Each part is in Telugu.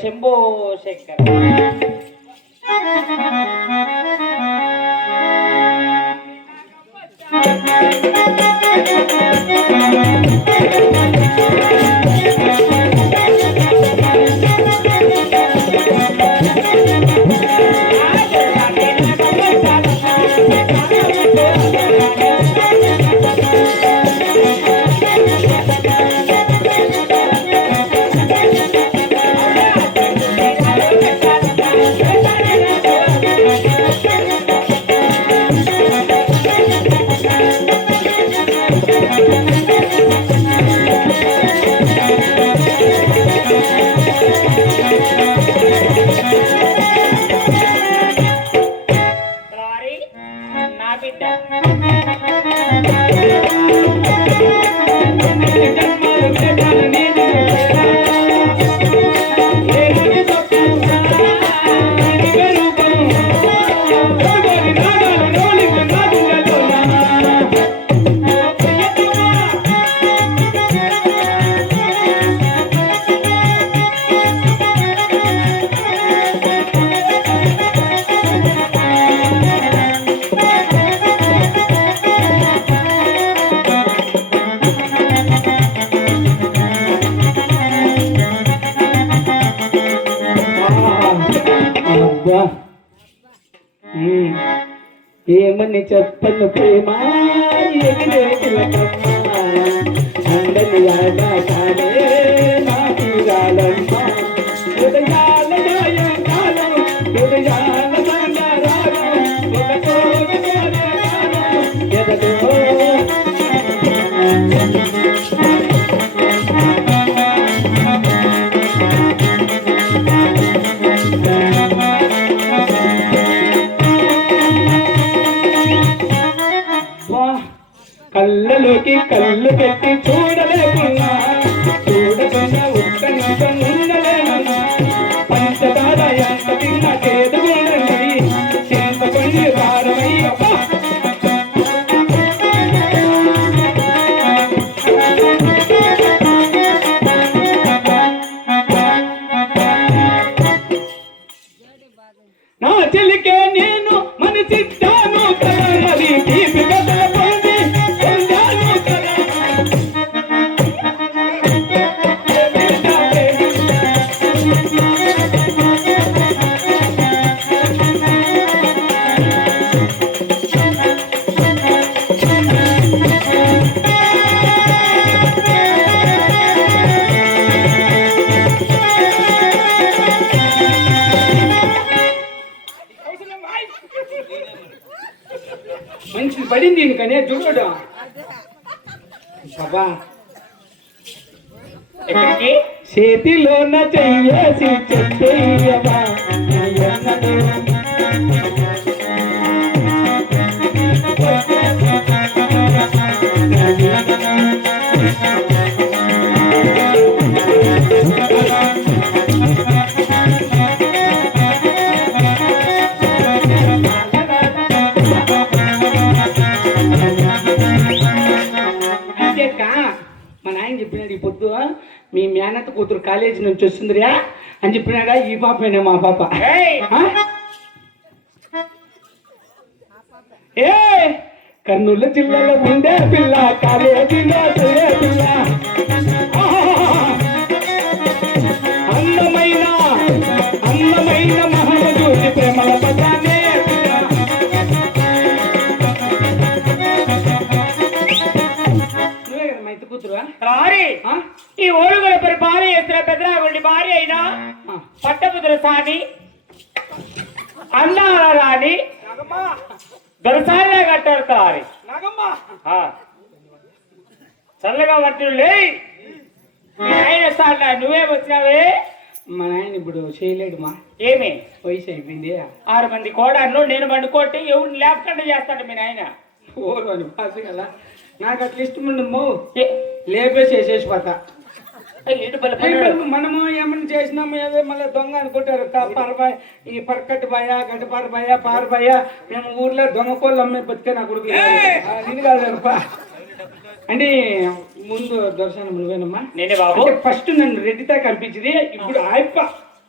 శంభో శంకర్ ఏమని చెప్పను ప్రేమ అందరి ఆడాలే నా తీరాలమ్మ హృదయాల గాయకాలం హృదయాల సంగరాగం ఎదలో కళ్ళలోకి కళ్ళు పెట్టి చూడలేకున్నా చూడకుండా ఒక్క నిమిషం ఉండలేనున్నా పంచదార ఎంత తిన్నా చేదుకుండండి చింతకొండి భారమయ్యప్ప నా చెల్లికే నేను మనసిద్దాను కలమది తీపి కథల మంచి పడింది ఇంకనే చూడడం బాబా ఎక్కడికి చేతిలోన చెయ్యేసి చెయ్యవా మా నాయన చెప్పినాడు ఈ పొద్దు మీ మేనత్త కూతురు కాలేజీ నుంచి వస్తుందిరా అని చెప్పినాడా ఈ పాపేనే మా పాప ఏ కర్నూలు జిల్లాలో ఉండే పిల్ల కాలేజీలో చదివే పిల్ల అందమైన అందమైన మహామధుడి ప్రేమల పదానే రారి ఈ ఓడుగుల పరి భార్య చేస్తున్న పెద్దరాగుడి భార్య అయినా పట్టపుత్ర సాని అన్నాల రాని దొరసాయిలా కట్టారు రారి చల్లగా వర్తులు లే ఆయన సార్ నువ్వే వచ్చినావే. మా నాయన ఇప్పుడు చేయలేడు మా. ఏమి వయసు అయిపోయింది. 6 మంది కోడన్ను నేను పండుకోటి ఎవరిని లేకుండా చేస్తాడు మీ నాయన. ఓరు అని పాస్ కదా. నాకు అట్లా ఇష్టం ఉండము, లేపేసి వేసేసి పోతా. మనము ఏమన్నా చేసినాము ఏదో మళ్ళీ దొంగ అనుకుంటారు. పరబాయ ఈ పరకట్టు బాయ గడ్డపార బాయ పారబాయ మేము ఊర్లో దొంగ కోళ్ళు అమ్మే బతికే నా కొడుకు నేను కాదు అంటే ముందు దర్శనం నువ్వేనమ్మా. నేనే బాబు. ఫస్ట్ నన్ను రెడ్డితో కనిపించింది, ఇప్పుడు ఆయప్ప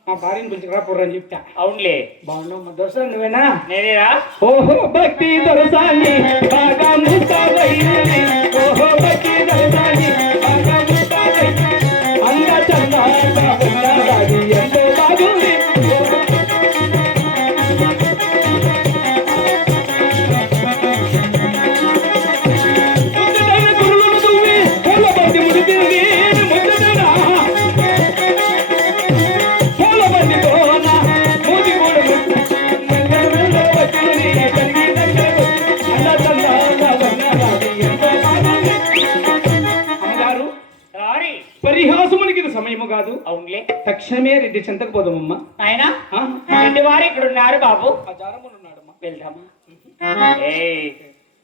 మా భార్యను పిలిచిరా పుర్రని చెప్తా. అవునులే బాగున్నావు. మా దర్శనం నువ్వేనా? నేనేరా. ఓహో భక్తి దర్శాన్ని బాగా ముస్తాబైంది, ఓహో భక్తి దర్శాన్ని బాగా ముస్తాబైంది, అంగ చందాగా ఉన్నది ఎంతో బాగుంది. పరిహాసమునికి ఇది సమయము కాదు. అవునులే. తక్షణమే రెడ్డి చెంతకు పోదామమ్మా. ఆయన రెడ్డి వారు ఇక్కడ ఉన్నారు బాబు. ఉన్నాడమ్మా. వెళ్దామా?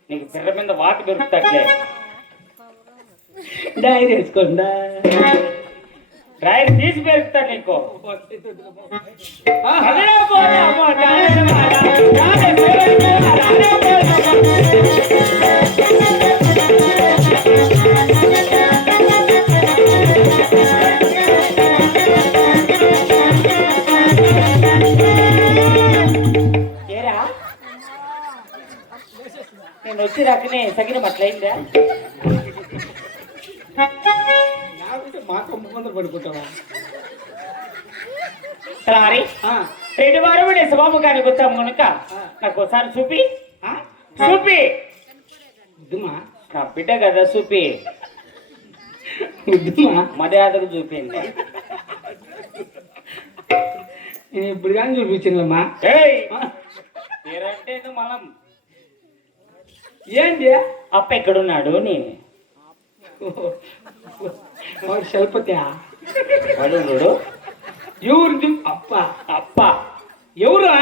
నీకు పిర్ర మీద వాటి దొరుకుతట్లే. డైరీ వేసుకోండా. డ్రైవర్ తీసి పెరుగుతా నీకు. ఏరా నేను వచ్చి రాకనే తగిన మట్లయిందా? మా కొంపు ముందర పడిపోతావా? సరే రెండు వారం నేను శుభముఖానికి వచ్చాము కనుక నాకు ఒకసారి చూపి చూపి. నా బిడ్డ కదా చూపి. మర్యాదకు చూపింది. నేను ఇప్పుడు కానీ చూపించిందమ్మా. పేరంటే మనం ఏంటి అప్ప ఎక్కడున్నాడు? నేను చలపతి వాడు ఎవరు అప్ప అప్ప ఎవరా?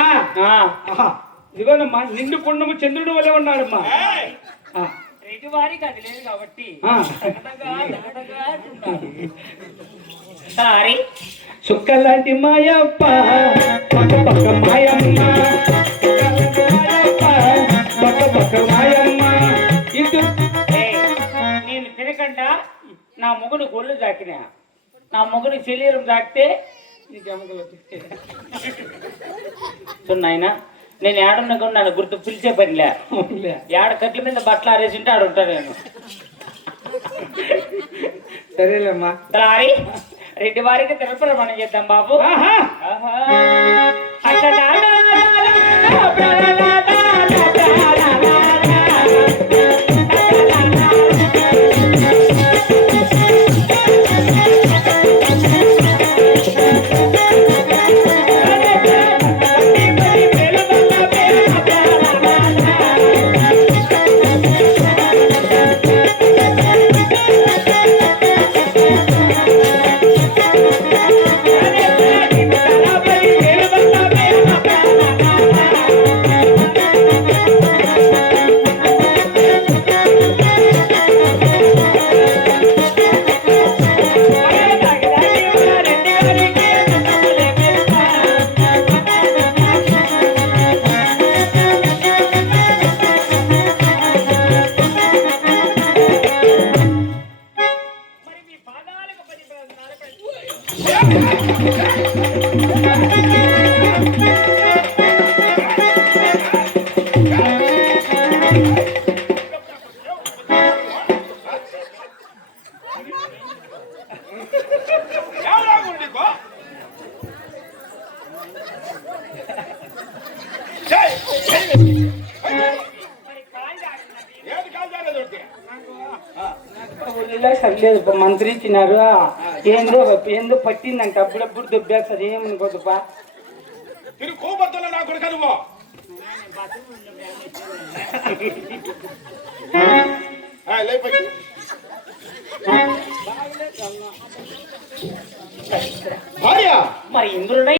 ఇదిగోనమ్మా నిండు పుణ్యము చంద్రుడు వలె ఉన్నాడమ్మా. రెడ్డి వారికి అది లేదు కాబట్టి సారీ సుక్కలాంటి మాయప్ప పక్క పక్క మాయమ్మ, పక్క పక్క మాయమ్మ. ఇటు నేను తినకుండా నా మొగుడు గొల్లు జాకినా, నా మొగుడు శరీరం జాకితే నాయన నేను ఏడున్నా కూడా నన్ను గుర్తు పిలిచే పనిలే. ఏడ కట్ల మీద బట్టలు ఆరేసింటే ఆడు ఉంటాను నేను. సరేలేమ్మా. సారీ రెడ్డి వారికి తిరుపతి చేద్దాం బాబు. ఊళ్ళో సరిలేదు మంత్రి ఇచ్చినారు ఏందో ఏందో పట్టిందంట అప్పుడప్పుడు దుబ్బేస్తుంది ఏమనుకోదుపా తిరుగు కోపత్తులో నా కొడుకు నువ్వు లేపకి భార్య మరి ఇంద్రుడై